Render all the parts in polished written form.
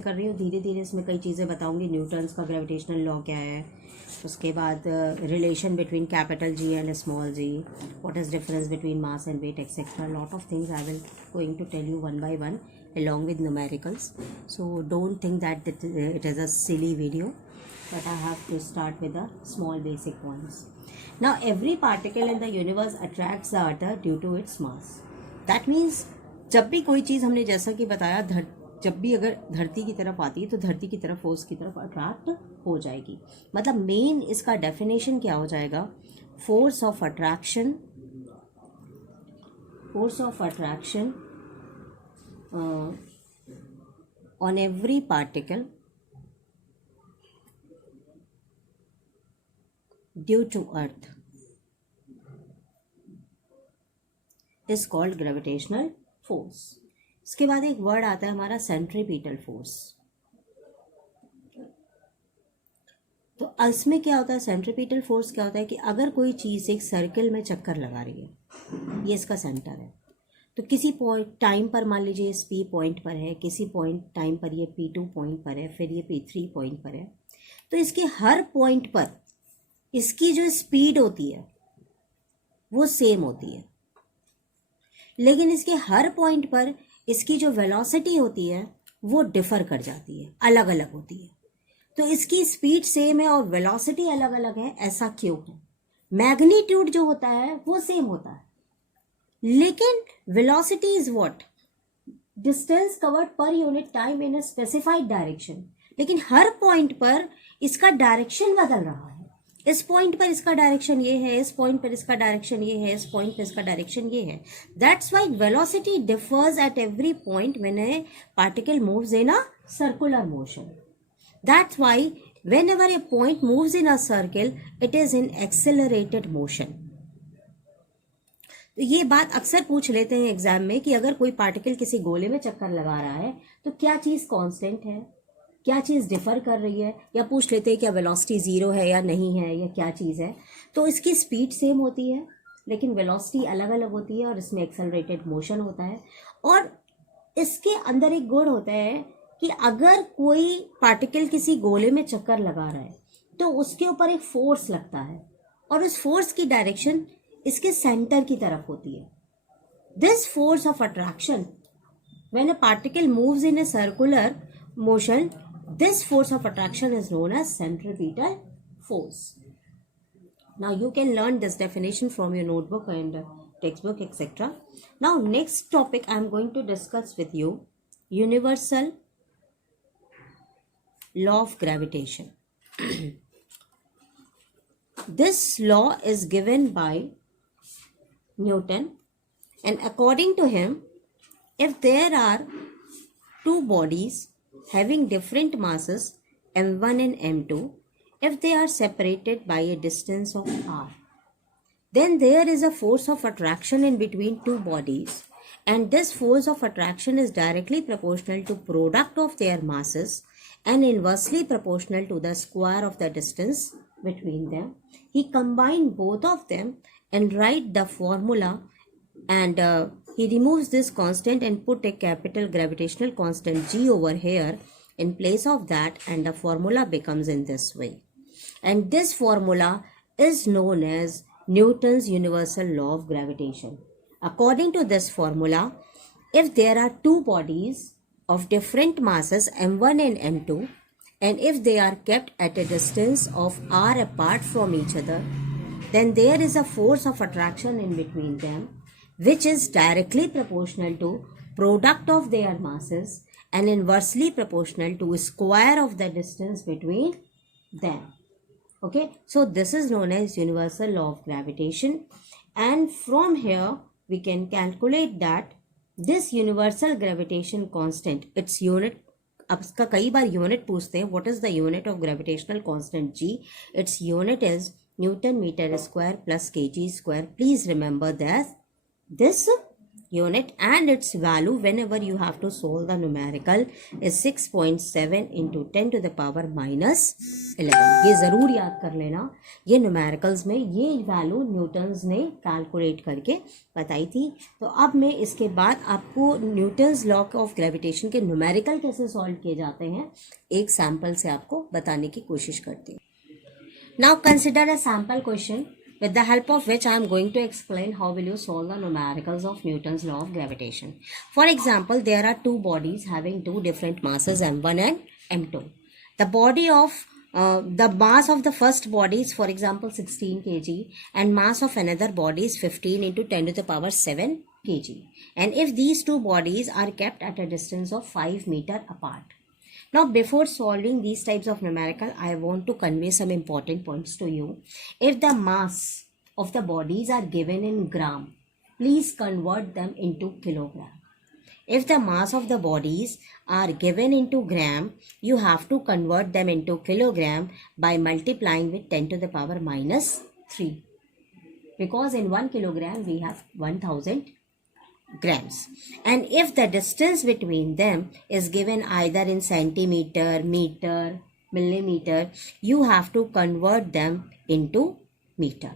कर रही हूँ। धीरे धीरे इसमें कई चीज़ें बताऊंगी। न्यूटन्स का ग्रेविटेशनल लॉ क्या है, उसके बाद relation between capital G and small G, what is difference between mass and weight etcetera, lot of things I will going to tell you one by one along with numericals. So don't think that it is a silly video, but I have to start with the small basic ones. Now every particle in the universe attracts the other due to its mass. That means जब भी कोई चीज़ हमने जैसा कि बताया जब भी अगर धरती की तरफ आती है तो धरती की तरफ फोर्स की तरफ अट्रैक्ट हो जाएगी। मतलब मेन इसका डेफिनेशन क्या हो जाएगा, force of attraction on every particle due to earth is called gravitational force. इसके बाद एक वर्ड आता है हमारा सेंट्रीपिटल फोर्स। तो इसमें क्या होता है, सेंट्रीपिटल फोर्स क्या होता है कि अगर कोई चीज़ एक सर्कल में चक्कर लगा रही है, ये इसका सेंटर है, तो किसी पॉइंट टाइम पर मान लीजिए इस P पॉइंट पर है, किसी पॉइंट टाइम पर ये P2 पॉइंट पर है, फिर ये P3 पॉइंट पर है, तो इसके हर पॉइंट पर इसकी जो स्पीड होती है वो सेम होती है, लेकिन इसके हर पॉइंट पर इसकी जो वेलोसिटी होती है वो डिफर कर जाती है, अलग अलग होती है। तो इसकी स्पीड सेम है और वेलोसिटी अलग अलग है, ऐसा क्यों है? मैग्नीट्यूड जो होता है वो सेम होता है, लेकिन velocity is what, distance covered per unit time in a specified direction. लेकिन हर पॉइंट पर इसका डायरेक्शन बदल रहा है। इस पॉइंट पर इसका डायरेक्शन ये है, इस पॉइंट पर इसका डायरेक्शन ये है, इस पॉइंट पर इसका डायरेक्शन ये है। That's why velocity differs at every point when A particle moves in a circular motion. That's why whenever a point moves in a circle it is in accelerated motion. तो ये बात अक्सर पूछ लेते हैं एग्जाम में कि अगर कोई पार्टिकल किसी गोले में चक्कर लगा रहा है तो क्या चीज़ कांस्टेंट है, क्या चीज़ डिफर कर रही है, या पूछ लेते हैं क्या वेलोसिटी ज़ीरो है या नहीं है, या क्या चीज़ है। तो इसकी स्पीड सेम होती है लेकिन वेलोसिटी अलग अलग होती है और इसमें एक्सेलरेटेड मोशन होता है। और इसके अंदर एक गुण होता है कि अगर कोई पार्टिकल किसी गोले में चक्कर लगा रहा है तो उसके ऊपर एक फोर्स लगता है और उस फोर्स की डायरेक्शन इसके सेंटर की तरफ होती है। This force of attraction when a particle moves in a circular motion, this force of attraction is known as centripetal force. Now you can learn this definition from your notebook and textbook etc. Now next topic I am going to discuss with you universal law of gravitation. This law is given by Newton, and according to him, if there are two bodies having different masses m1 and m2, if they are separated by a distance of r, then there is a force of attraction in between two bodies, and this force of attraction is directly proportional to product of their masses and inversely proportional to the square of the distance between them. He combined both of them and write the formula, and he removes this constant and put a capital gravitational constant g over here in place of that, and the formula becomes in this way. And this formula is known as Newton's universal law of gravitation. According to this formula, if there are two bodies of different masses m1 and m2, and if they are kept at a distance of r apart from each other, then there is a force of attraction in between them which is directly proportional to product of their masses and inversely proportional to square of the distance between them. Okay, so this is known as universal law of gravitation, and from here we can calculate that this universal gravitation constant, its unit, अब इसका कई बार unit पूछते हैं, what is the unit of gravitational constant G, its unit is newton meter square plus kg square. Please remember that this unit, and its value whenever you have to solve the numerical is 6.7 into 10 to the power minus 11. ये ज़रूर याद कर लेना, ये numericals में ये value Newton's ने calculate करके बताई थी. तो अब मैं इसके बाद आपको न्यूटन्स लॉ ऑफ ग्रेविटेशन के न्यूमेरिकल कैसे सॉल्व किए जाते हैं एक सैम्पल से आपको बताने की कोशिश करती हूँ. Now consider a sample question with the help of which I am going to explain how will you solve the numericals of Newton's law of gravitation. For example, there are two bodies having two different masses m1 and m2. The body of the mass of the first body is, for example, 16 kg and mass of another body is 15 into 10 to the power 7 kg. And if these two bodies are kept at a distance of 5 meter apart. Now, before solving these types of numerical, I want to convey some important points to you. If the mass of the bodies are given in gram, please convert them into kilogram. If the mass of the bodies are given into gram, you have to convert them into kilogram by multiplying with 10 to the power minus 3. Because in 1 kilogram, we have 1000 grams. And if the distance between them is given either in centimeter, meter, millimeter, you have to convert them into meter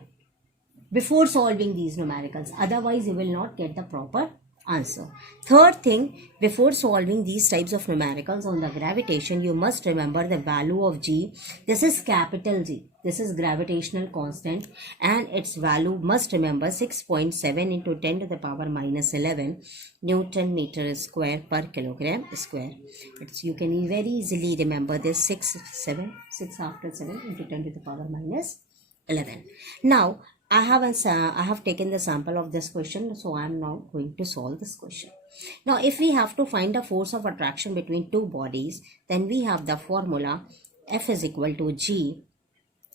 before solving these numericals. Otherwise, you will not get the proper answer. Third thing, before solving these types of numericals on the gravitation, you must remember the value of G. This is capital G. This is gravitational constant, and its value must remember 6.7 into 10 to the power minus 11 Newton meter square per kilogram square. You can very easily remember this 6 after 7 into 10 to the power minus 11. Now, I have taken the sample of this question, so I am now going to solve this question. Now, if we have to find the force of attraction between two bodies, then we have the formula F is equal to G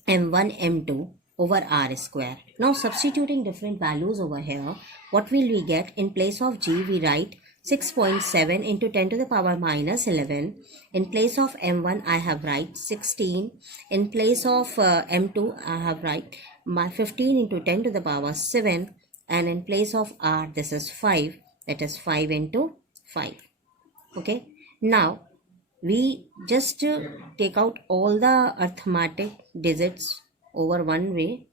m1 m2 over r square. Now, substituting different values over here, what will we get? In place of G, we write 6.7 into 10 to the power minus 11. In place of m1, I have write 16. In place of m2, I have write 15 into 10 to the power 7. And in place of r, this is 5. That is 5 into 5. Okay. Now, we just take out all the arithmetic digits over one way.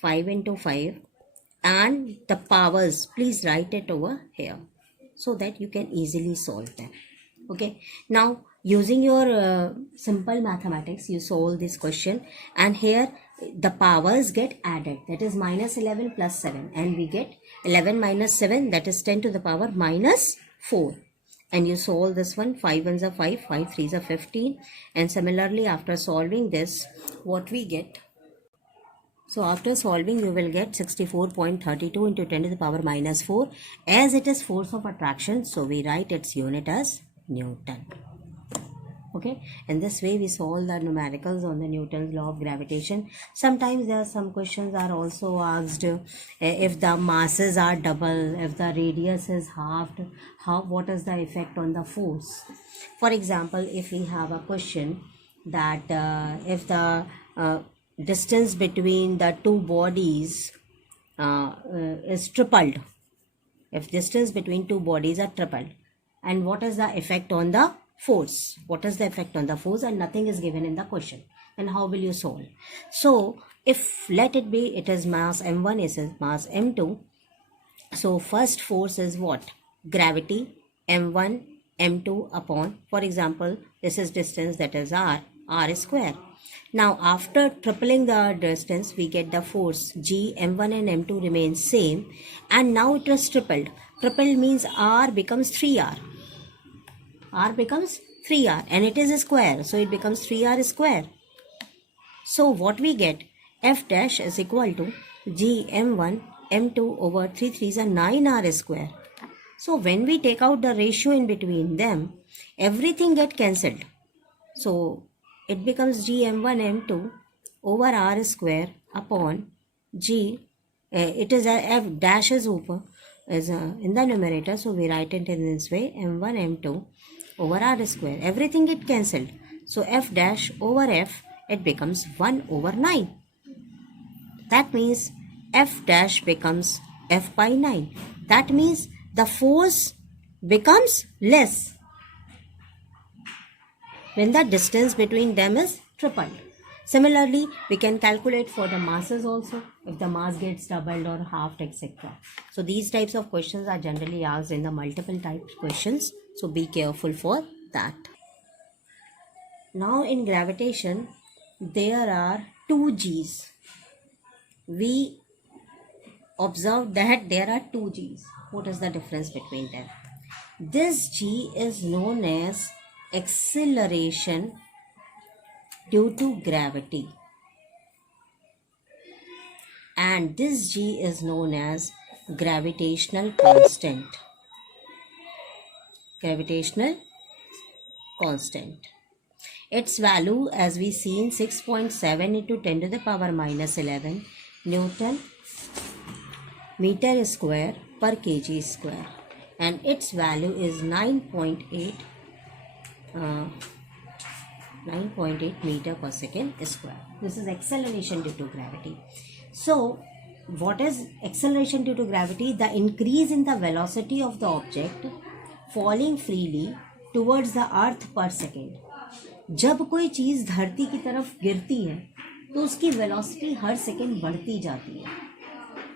5 into 5. And the powers, please write it over here, so that you can easily solve them. Okay. Now, using your simple mathematics, you solve this question, and here the powers get added. That is minus 11 plus 7, and we get 11 minus 7, that is 10 to the power minus 4. And you solve this one. 5 ones are 5, 5 threes are 15. And similarly, after solving this, what we get? So after solving, you will get 64.32 into 10 to the power minus 4. As it is force of attraction, so we write its unit as Newton. Okay, in this way we solve the numericals on the Newton's law of gravitation. Sometimes there are some questions are also asked if the masses are double, if the radius is halved, what is the effect on the force? For example, if we have a question that if the distance between the two bodies is tripled, if distance between two bodies are tripled, and what is the effect on the force? What is the effect on the force? And nothing is given in the question. And how will you solve? So, if let it be, it is mass m1, is mass m2. So, first force is what? Gravity m1 m2 upon, for example, this is distance, that is r square. Now, after tripling the distance, we get the force G, m1 and m2 remain same, and now it is tripled. Tripled means r becomes 3r. R becomes 3r, and it is a square, so it becomes 3r square. So what we get? F dash is equal to G m1 m2 over 3 3s are 9r square. So when we take out the ratio in between them, everything get cancelled. So it becomes G m1 m2 over r square upon G. It is a F dash is in the numerator, so we write it in this way: m1 m2 over r square. Everything get cancelled. So f dash over f, it becomes 1 over 9. That means f dash becomes f by 9. That means the force becomes less when the distance between them is tripled. Similarly, we can calculate for the masses also, if the mass gets doubled or halved, etc. So these types of questions are generally asked in the multiple types questions. So be careful for that. Now in gravitation, there are two G's. We observe that there are two G's. What is the difference between them? This G is known as acceleration due to gravity, and this G is known as gravitational constant. Gravitational constant. Its value, as we see, in 6.7 into 10 to the power minus 11 Newton meter square per kg square, and its value is 9.8 meter per second square. This is acceleration due to gravity. So what is acceleration due to gravity? The increase in the velocity of the object falling freely towards the earth per second. जब कोई चीज़ धरती की तरफ गिरती है तो उसकी velocity हर second बढ़ती जाती है,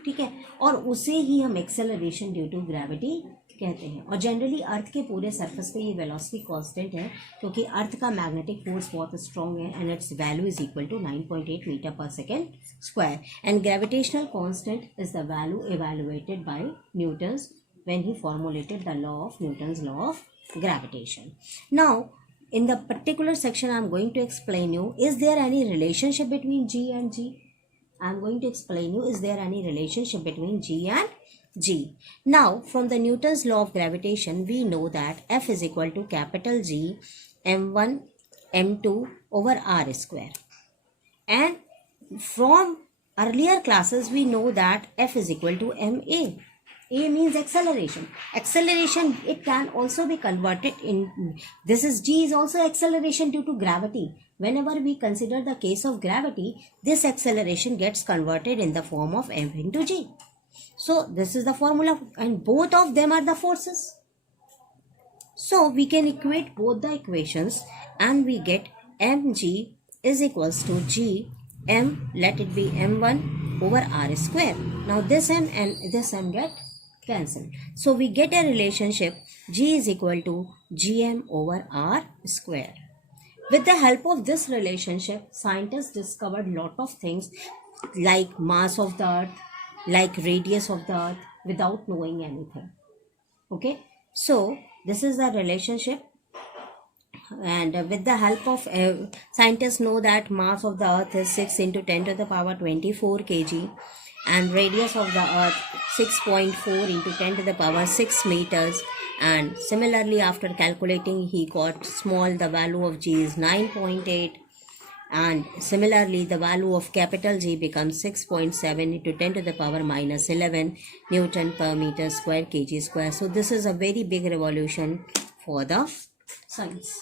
ठीक है, और उसे ही हम एक्सेलरेशन ड्यू टू ग्रेविटी कहते हैं. और जनरली अर्थ के पूरे सरफेस पे ये वेलोसिटी कांस्टेंट है क्योंकि अर्थ का मैग्नेटिक फोर्स बहुत स्ट्रॉन्ग है, and it's value is equal to 9.8 metre per second square. And gravitational constant is the value evaluated by Newton's when he formulated the law of Newton's law of gravitation. Now in the particular section I am going to explain you, is there any relationship between G and G? I am going to explain you, is there any relationship between G and G? Now from the Newton's law of gravitation we know that F is equal to capital G m1 m2 over r square, and from earlier classes we know that F is equal to ma. A means acceleration. Acceleration, it can also be converted in, this is G is also acceleration due to gravity. Whenever we consider the case of gravity, this acceleration gets converted in the form of M into G. So this is the formula, and both of them are the forces. So we can equate both the equations and we get mg is equals to G m, let it be m1 over r square. Now this m and this m get cancelled. So we get a relationship G is equal to Gm over R square. With the help of this relationship, scientists discovered lot of things like mass of the earth, like radius of the earth, without knowing anything. Okay, so this is the relationship, and with the help of scientists know that mass of the earth is 6 into 10 to the power 24 kg, and radius of the earth 6.4 into 10 to the power 6 meters. And similarly, after calculating, he got small, the value of G is 9.8, and similarly the value of capital G becomes 6.7 into 10 to the power minus 11 Newton per meter square kg square. So this is a very big revolution for the science.